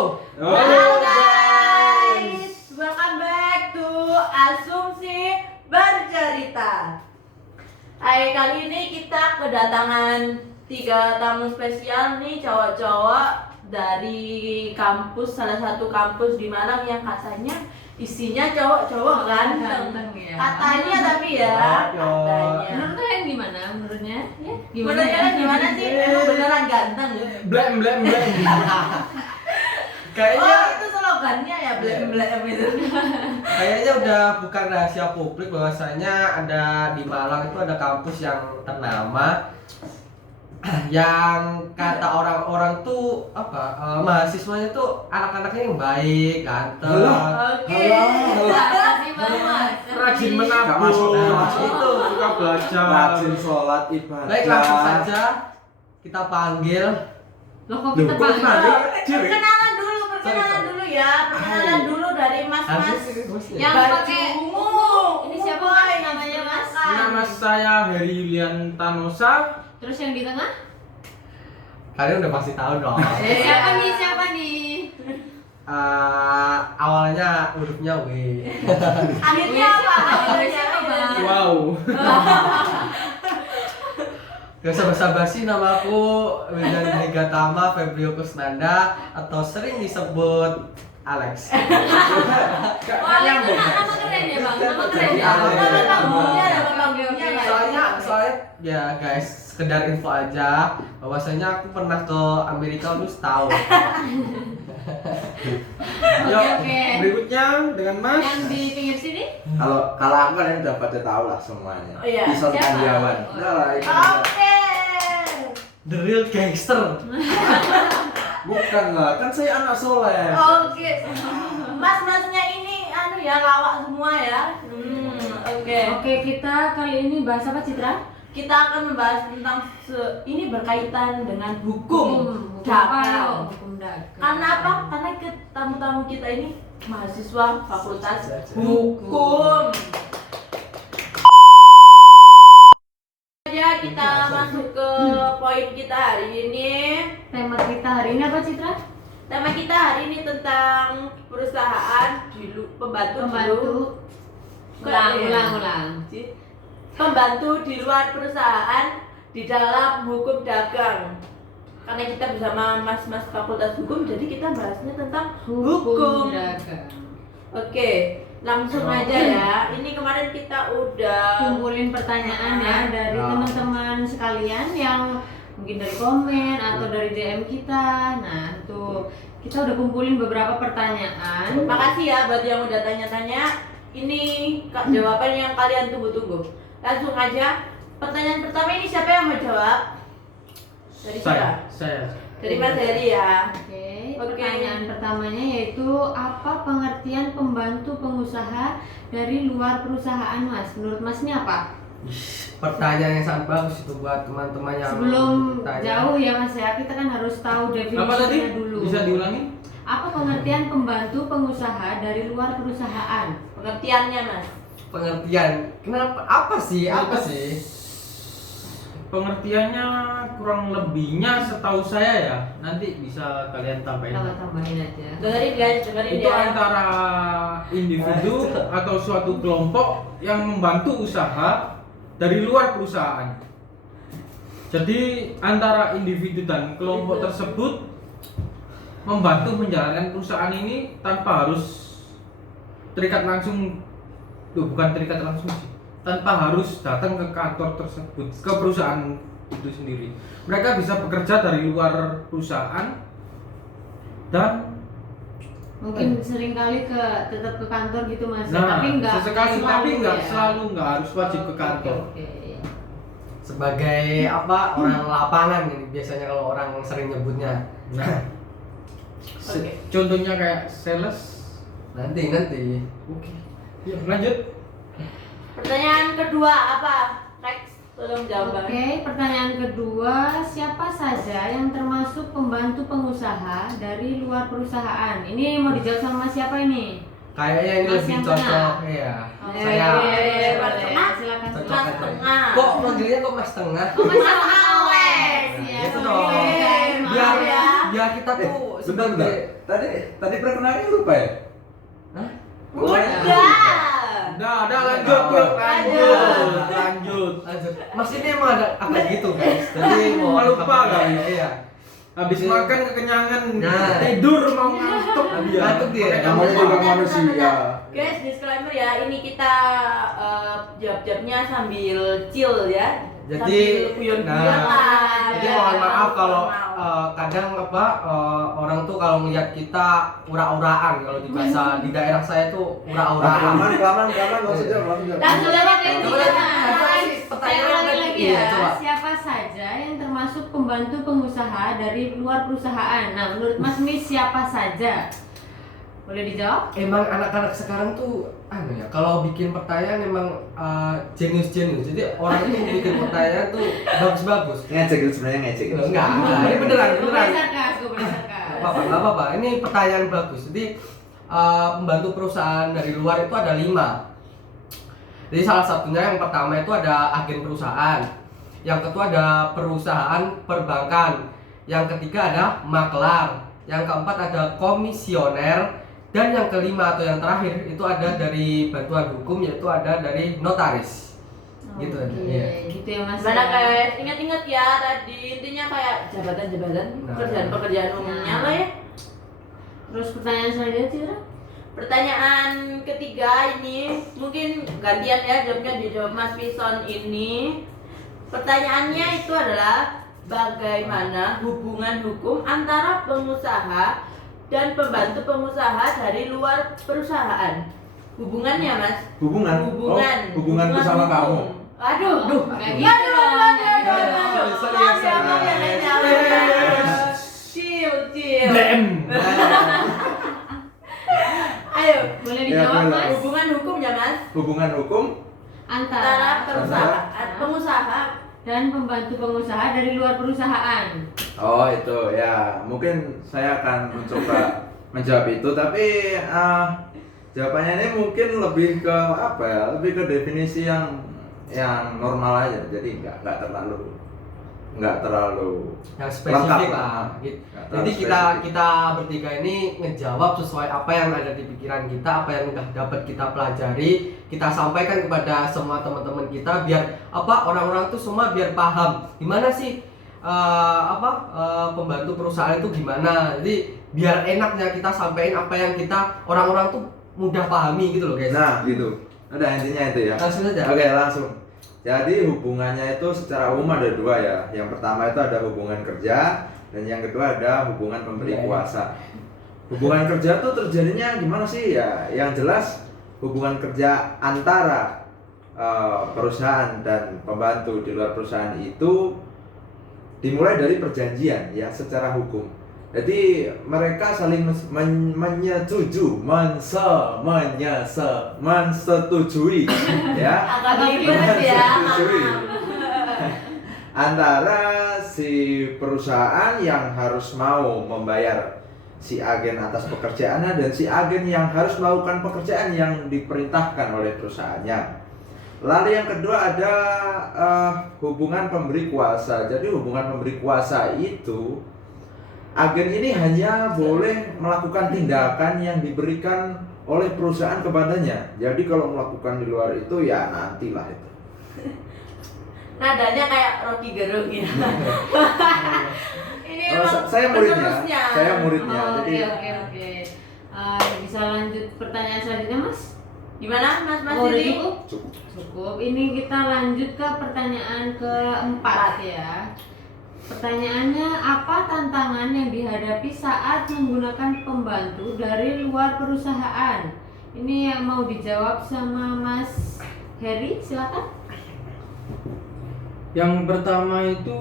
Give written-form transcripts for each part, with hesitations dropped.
Halo guys, welcome back to Asumsi Bercerita. Hai, kali ini kita kedatangan 3 tamu spesial nih, cowok-cowok dari kampus, salah satu kampus di Malang yang katanya isinya cowok-cowok ganteng ya. Katanya tapi ya, katanya. Menurut kalian gimana? Menurutnya? Ya, Menurut kalian gimana sih? Emang beneran ganteng? Blem. Oh, Kayaknya itu slogannya ya, blem-blem itu. kayaknya udah bukan rahasia publik bahwasanya ada di Malang itu ada kampus yang ternama yang kata orang-orang tuh mahasiswanya tuh anak-anaknya yang baik, ganteng. Oke. Kasih banget. Rajin Nggak masuk, nggak masuk. itu suka belajar. Rajin sholat ibadah. Baik, langsung saja kita panggil. Loh kok kita panggil? Perkenalan dulu ya. Perkenalan dulu dari mas-mas Yang baju pakai ungu. Ini siapa mas namanya mas? Nama saya Heri Yulian Tanosa. Terus yang di tengah? Kalian udah pasti tahu dong. Siapa nih? Awalnya hurufnya W. Akhirnya apa? Akhirnya Bang? Wow. Gak usah basa-basi, nama aku Wildan Megatama Febrio Kusnanda atau sering disebut Alex. Oh itu nama keren ya bang? Nama keren ya? Nama panggungnya ya. Soalnya ya guys, sekedar info aja bahwasanya aku pernah ke Amerika untuk setahun. Oke. Berikutnya dengan Mas. Yang di pinggir sini? Kalau aku kan udah pada tahu lah semuanya. Oh, iya. Ison Siapa? Andiawan. Oh. Udah lah, itu. Oke. The real gangster. Bukan lah, kan saya anak soleh. Oke. Mas-masnya ini lawak semua ya. Oke. Oke, kita kali ini bahas apa Citra? Kita akan membahas tentang ini berkaitan dengan hukum dagang. Hukum dagang. Karena apa? Karena tamu-tamu kita ini mahasiswa Fakultas Hukum. Ya, kita masuk ke poin kita hari ini. Tema kita hari ini apa Citra? Tema kita hari ini tentang perusahaan pembantu. Ulang. Pembantu di luar perusahaan di dalam hukum dagang. Karena kita bersama mas-mas Fakultas Hukum, jadi kita bahasnya tentang hukum. dagang. Oke, langsung aja ya. Ini kemarin kita udah Kumpulin pertanyaan ya dari Ah. teman-teman sekalian yang mungkin dari komen atau dari DM kita. Nah, tuh kita udah kumpulin beberapa pertanyaan. Makasih ya buat yang udah tanya-tanya. Ini jawaban yang kalian tunggu-tunggu. Langsung aja. Pertanyaan pertama ini siapa yang mau jawab? Dari siapa? Saya. Dari Mas Heri ya. Oke, Oke. pertanyaan pertamanya yaitu apa pengertian pembantu pengusaha dari luar perusahaan Mas? Menurut Mas ini apa? Pertanyaan yang sangat bagus itu buat teman-teman yang Sebelum tanya. jauh ya Mas ya, kita kan harus tahu definisinya dulu. Bisa diulangi? Apa pengertian pembantu pengusaha dari luar perusahaan? Pengertiannya Mas. Pengertian. Kenapa? Apa sih? Pengertiannya kurang lebihnya setahu saya ya, nanti bisa kalian tambahin. Tambahin aja. Dengerin guys, dengerin Itu ya. antara individu atau suatu kelompok yang membantu usaha dari luar perusahaan. Jadi antara individu dan kelompok tersebut membantu menjalankan perusahaan ini tanpa harus terikat langsung, bukan terikat langsung sih, tanpa harus datang ke kantor tersebut, ke perusahaan itu sendiri. Mereka bisa bekerja dari luar perusahaan dan Mungkin sering kali tetap ke kantor gitu Mas. nah, tapi enggak sesekali, selalu tapi enggak ya. selalu, enggak harus wajib ke kantor. Oke. Sebagai orang lapangan ini biasanya kalau orang sering nyebutnya. Nah, Oke. contohnya kayak sales. Nanti. Oke. Ya, lanjut. Pertanyaan kedua apa? Rex, tolong jawab. Oke, pertanyaan kedua, siapa saja yang termasuk pembantu pengusaha dari luar perusahaan? Ini mau dijawab sama siapa ini? Kayaknya ini Mas lebih yang cocok tengah. ya. Oke, Saya Mas Tengah. silakan. cocok Mas aja. Tengah. Kok manggilnya kok Mas Tengah? Oh, Mas Alex. Gitu Ya, dong. oke, Biar maaf ya. Ya kita tuh Bentar, bentar. sebagai Tadi perkenalannya lupa ya? Hah? Udah. Udah lanjut yuk, lanjut. Lanjut. Mas ini emang ada gitu guys. Jadi mau Lupa, guys. Iya. Habis makan kekenyangan, Nah. tidur mau ngantuk. Ngantuk dia. Makanya Namanya lupa. juga manusia. Guys, disclaimer ya, ini kita jawab-jawabnya sambil chill ya. Jadi, sambil guyon-guyon lah. Jadi ya. mohon maaf kalau Normal. kadang orang tuh kalau ngeliat kita ura-uraan kalau di bahasa di daerah saya tuh ura-uraan. Kelamaan, maksudnya Langsung lewat ya, Coba Tika. Saya ulangi lagi Iya, ya. coba. Siapa saja yang termasuk pembantu pengusaha dari luar perusahaan? Nah, menurut Mas Mis siapa saja? Boleh dijawab? Emang anak-anak sekarang tuh ya kalau bikin pertanyaan emang jenius-jenius. Jadi orang itu bikin pertanyaan tuh bagus-bagus. ngecek itu sebenarnya ngecek. Enggak, ini beneran. Gue boleh sarkas, gue boleh sarkas. Nggak apa-apa. Ini pertanyaan bagus. Jadi pembantu perusahaan dari luar itu ada 5. Jadi salah satunya yang pertama itu ada agen perusahaan. Yang kedua ada perusahaan perbankan. Yang ketiga ada maklar. Yang keempat ada komisioner. Dan yang kelima atau yang terakhir itu ada dari bantuan hukum, yaitu ada dari notaris. Gitu aja. Oke, Iya. gitu ya Mas. Gimana ya. guys? Ingat-ingat ya tadi intinya kayak jabatan-jabatan, Nah. pekerjaan-pekerjaan umumnya lah ya. Terus pertanyaan selanjutnya Cira? Pertanyaan ketiga ini mungkin gantian ya jawabnya dijawab Mas Pison ini. Pertanyaannya itu adalah bagaimana hubungan hukum antara pengusaha dan pembantu pengusaha dari luar perusahaan? Hubungannya Mas? Hubungan tuh sama hukum. kamu. Aduh, Kayak gitu dong. Chill. DM. Ayo, Boleh Ya, dijawab boleh. Mas? hubungan hukum ya Mas? Hubungan hukum Antara pengusaha dan pembantu pengusaha dari luar perusahaan. Oh itu ya, mungkin saya akan mencoba menjawab itu, tapi jawabannya ini mungkin lebih ke apa ya, lebih ke definisi yang normal aja, jadi nggak terlalu Yang spesifik lengkap lah. Gitu. Nggak terlalu Jadi spesifik. kita bertiga ini ngejawab sesuai apa yang ada di pikiran kita, apa yang udah dapat kita pelajari, kita sampaikan kepada semua teman-teman kita biar orang-orang tuh semua biar paham gimana sih pembantu perusahaan itu gimana. Jadi biar enaknya kita sampaikan apa yang kita orang-orang tuh mudah pahami gitu loh guys. Nah gitu, udah intinya itu ya. Langsung aja. Oke langsung. Jadi hubungannya itu secara umum ada 2 ya. Yang pertama itu ada hubungan kerja, dan yang kedua ada hubungan pemberi kuasa. Hubungan kerja tuh terjadinya gimana sih ya? Yang jelas hubungan kerja antara perusahaan dan pembantu di luar perusahaan itu dimulai dari perjanjian ya secara hukum. Jadi mereka saling mensetujui ya. agak ribet ya. Menyetujui antara si perusahaan yang harus mau membayar si agen atas pekerjaannya dan si agen yang harus melakukan pekerjaan yang diperintahkan oleh perusahaannya. Lalu yang kedua ada hubungan pemberi kuasa. Jadi hubungan pemberi kuasa itu agen ini hanya boleh melakukan tindakan yang diberikan oleh perusahaan kepadanya. Jadi kalau melakukan di luar itu ya nantilah itu. Nadanya kayak Rocky Gerung ya. Ini Oh, emang saya muridnya. penerusnya. Saya muridnya. Oh, Jadi oke. Bisa lanjut pertanyaan selanjutnya Mas? Gimana Mas Oh, udah ini? cukup? cukup. Cukup. Ini kita lanjut ke pertanyaan keempat ya. Pertanyaannya, apa tantangan yang dihadapi saat menggunakan pembantu dari luar perusahaan? Ini yang mau dijawab sama Mas Heri, silakan. Yang pertama itu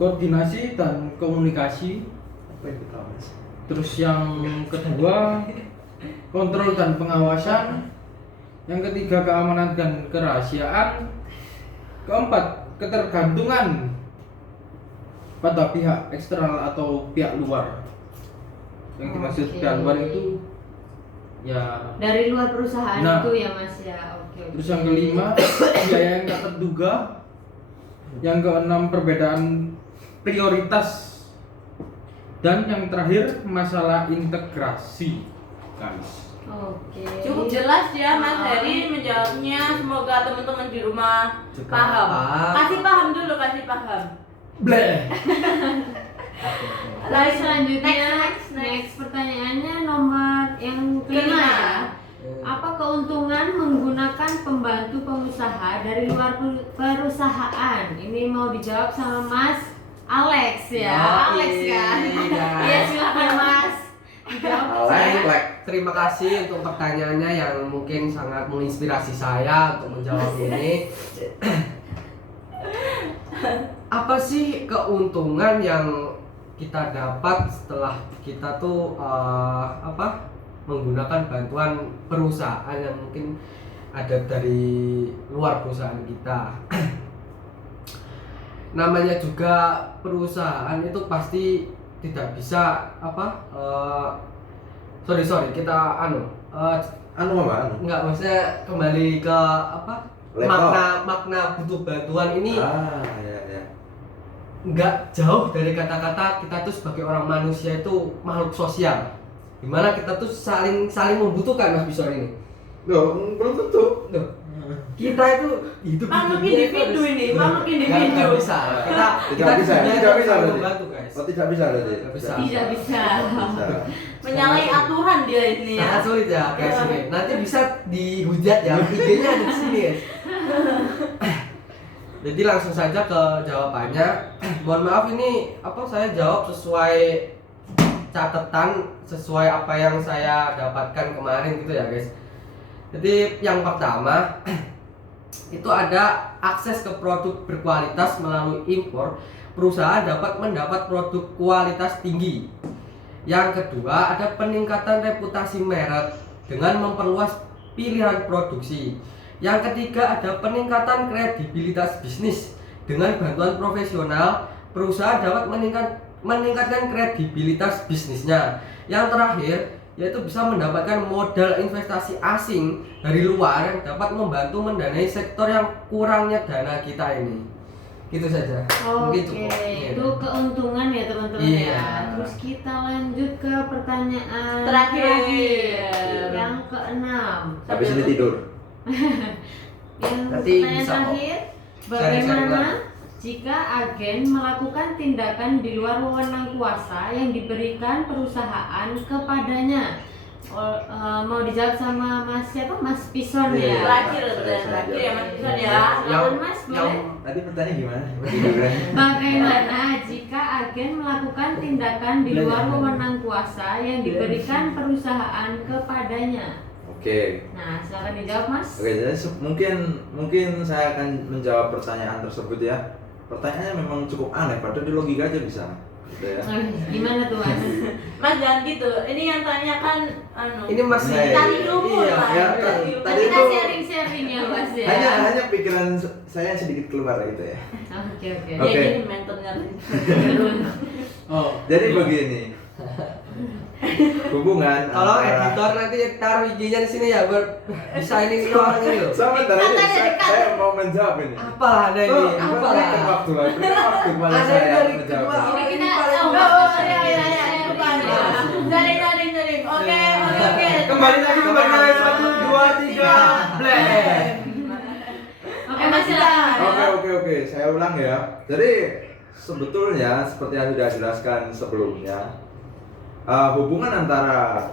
koordinasi dan komunikasi. Apa yang kita bahas? Terus yang kedua kontrol dan pengawasan. Yang ketiga keamanan dan kerahasiaan. Keempat ketergantungan pada pihak eksternal atau pihak luar. Yang dimaksud Oke. pihak luar itu ya. Dari luar perusahaan Nah. itu ya Mas ya. Oke. Terus yang kelima biaya yang tak terduga. Yang keenam perbedaan prioritas Dan yang terakhir masalah integrasi, guys. Oke. Cukup jelas ya Mas Heri menjawabnya. Semoga teman-teman di rumah Juga paham. paham. Kasih paham dulu, kasih paham. Bleh. Lalu selanjutnya Next. next pertanyaannya nomor yang kelima ya. Apa keuntungan menggunakan pembantu pengusaha dari luar perusahaan? Ini mau dijawab sama Mas Alex ya. Alex kan? Iya silakan Mas. Dijawab. Alex. Terima kasih untuk pertanyaannya yang mungkin sangat menginspirasi saya untuk menjawab ini. Apa sih keuntungan yang kita dapat setelah kita tuh menggunakan bantuan perusahaan yang mungkin ada dari luar perusahaan kita? Namanya juga perusahaan itu pasti tidak bisa sorry kita nggak, maksudnya kembali ke Level. makna butuh bantuan ini Ya. nggak jauh dari kata-kata kita tuh sebagai orang manusia itu makhluk sosial, dimana kita tuh saling membutuhkan, Mas Bisor ini. Loh, belum tentu. Loh, kita itu hidup di Makhluk dunia itu individu harus- ini, makhluk Nggak individu. bisa. Kita Tidak bisa, di dunia tidak itu harus bisa saling berarti. membantu, guys. Oh, tidak bisa berarti. Tidak bisa. Tidak bisa. Bisa. Menyalahi aturan dia ini ya. Sangat sulit ya guys ini. Nanti bisa dihujat ya. IG-nya ada di sini, guys. Jadi langsung saja ke jawabannya. Mohon maaf ini saya jawab sesuai catatan, sesuai apa yang saya dapatkan kemarin gitu ya, guys. Jadi yang pertama itu ada akses ke produk berkualitas melalui impor. Perusahaan dapat mendapat produk kualitas tinggi. Yang kedua, ada peningkatan reputasi merek dengan memperluas pilihan produksi. Yang ketiga, ada peningkatan kredibilitas bisnis. Dengan bantuan profesional, perusahaan dapat meningkatkan kredibilitas bisnisnya. Yang terakhir, yaitu bisa mendapatkan modal investasi asing dari luar yang dapat membantu mendanai sektor yang kurangnya dana kita ini. Gitu saja. Mungkin Oke, cukup. Iya. itu keuntungan ya teman-teman Iya. ya. Terus kita lanjut ke pertanyaan Terakhir. yang keenam. Habis ini tidur. Yang Nanti pertanyaan bisa kok. terakhir, Sharing-sharing bagaimana lagi. jika agen melakukan tindakan di luar wewenang kuasa yang diberikan perusahaan kepadanya? Mau dijawab sama Mas siapa? Mas Pison Iya. ya. Terakhir ya Mas Pison ya. Silakan, Mas, boleh? Tadi pertanyaan gimana? Tiduran. Bagaimana jika agen melakukan tindakan di luar wewenang kuasa yang diberikan perusahaan kepadanya? Oke. Nah, silakan dijawab, Mas. Oke, jadi mungkin saya akan menjawab pertanyaan tersebut ya. Pertanyaannya memang cukup aneh, padahal di logika aja bisa. Gitu ya. Gimana tuh, Mas? Mas jangan gitu. Ini yang tanyakan Ini masih cari ilmu iya, lah. ya, Cari ilmu. tadi Kita itu- sharing-sharing ya, Mas ya. Hanya pikiran saya sedikit keluar gitu ya. Oke, oke. Ya Oke. jadi mentornya. Oh, Jadi begini. Hubungan Tolong antara editor nanti taruh IG-nya di sini ya, biar bisa ini orang ini loh. Sebentar ini Katanya dekat. saya mau menjawab ini. Apalah ada ini, apalah. Berikan waktu lah, berikan waktu kepada Ada saya dari menjawab. kedua Ini orang kita ini paling oh, bagus. Oh, ya. Lupa nih. Jaring. Oke. kembali lagi ke pertanyaan 1, 2, 3. Bleh. Oke, Mas silakan. Oke, saya ulang ya. Jadi sebetulnya seperti yang sudah dijelaskan sebelumnya, hubungan antara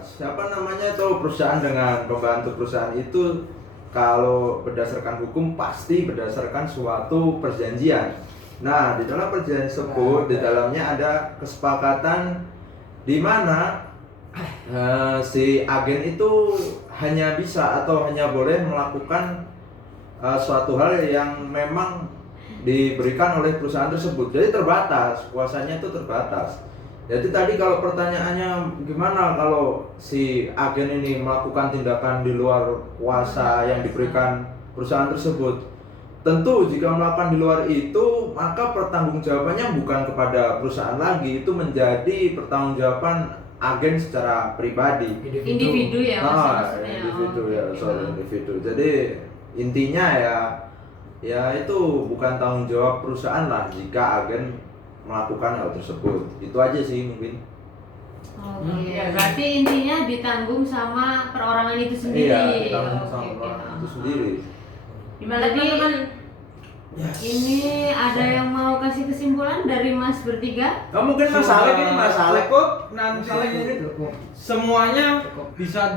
perusahaan dengan pembantu perusahaan itu kalau berdasarkan hukum pasti berdasarkan suatu perjanjian. Nah, di dalam perjanjian tersebut di dalamnya ada kesepakatan di mana si agen itu hanya bisa atau hanya boleh melakukan suatu hal yang memang diberikan oleh perusahaan tersebut. Jadi terbatas, kuasanya itu terbatas. Jadi tadi kalau pertanyaannya gimana kalau si agen ini melakukan tindakan di luar kuasa yang diberikan perusahaan tersebut? Tentu jika melakukan di luar itu, maka pertanggungjawabannya bukan kepada perusahaan lagi, itu menjadi pertanggungjawaban agen secara pribadi. Individu ya, Mas. maksudnya. Individu Oh, ya, oke, soal oke. individu. Jadi intinya ya itu bukan tanggung jawab perusahaan lah jika agen melakukan hal tersebut. Itu aja sih mungkin. Oke, berarti intinya ditanggung sama perorangan itu sendiri. Iya, ditanggung sama Oke, orang oke. itu sendiri. Gimana Jadi, teman-teman? Ini ada yang mau kasih kesimpulan dari Mas bertiga? Oh, mungkin Mas Alek ini Mas Alek. Cukup nanti Cukup. semuanya bisa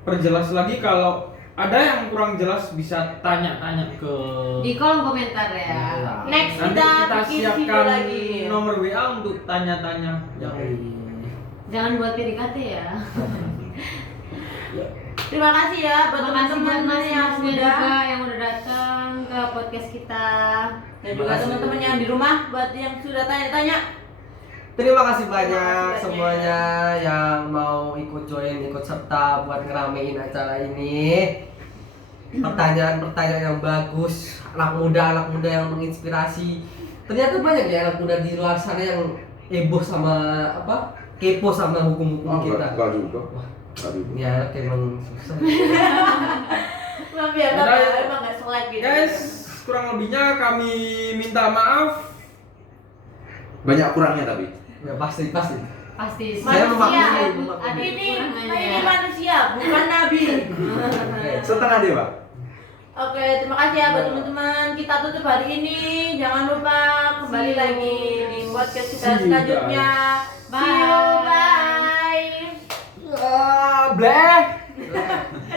diperjelas lagi. Kalau ada yang kurang jelas bisa tanya-tanya ke Di kolom komentar ya. Next nanti kita kita bikin video siapkan lagi. nomor WA untuk tanya-tanya yang Jangan buat PDKT ya. Terima kasih ya buat Terima kasih buat teman-teman Mas yang Masnya sudah juga yang udah datang ke podcast kita. dan juga teman-teman yang di rumah buat yang sudah tanya-tanya. Terima kasih banyak Terima kasih banyak. semuanya yang mau ikut join, ikut serta buat ngeramein acara ini. Pertanyaan-pertanyaan yang bagus, anak muda yang menginspirasi. Ternyata banyak ya anak muda di luar sana yang heboh sama apa? Kepo sama hukum-hukum kita. Enggak juga. Enggak juga. Ya, emang susah. Maaf ya, Udah, Kak, ya. emang nggak selek gitu. guys, kurang lebihnya kami minta maaf. Banyak kurangnya tapi. Ya pasti. Pasti. Saya Manusia. Ada Ini kekurangannya. ini manusia, bukan nabi. Setengah dewa. Oke, terima kasih ya buat teman-teman. Kita tutup hari ini. Jangan lupa kembali See you. lagi di podcast kita See you, selanjutnya. guys. See you, Bye. bye. Bleh.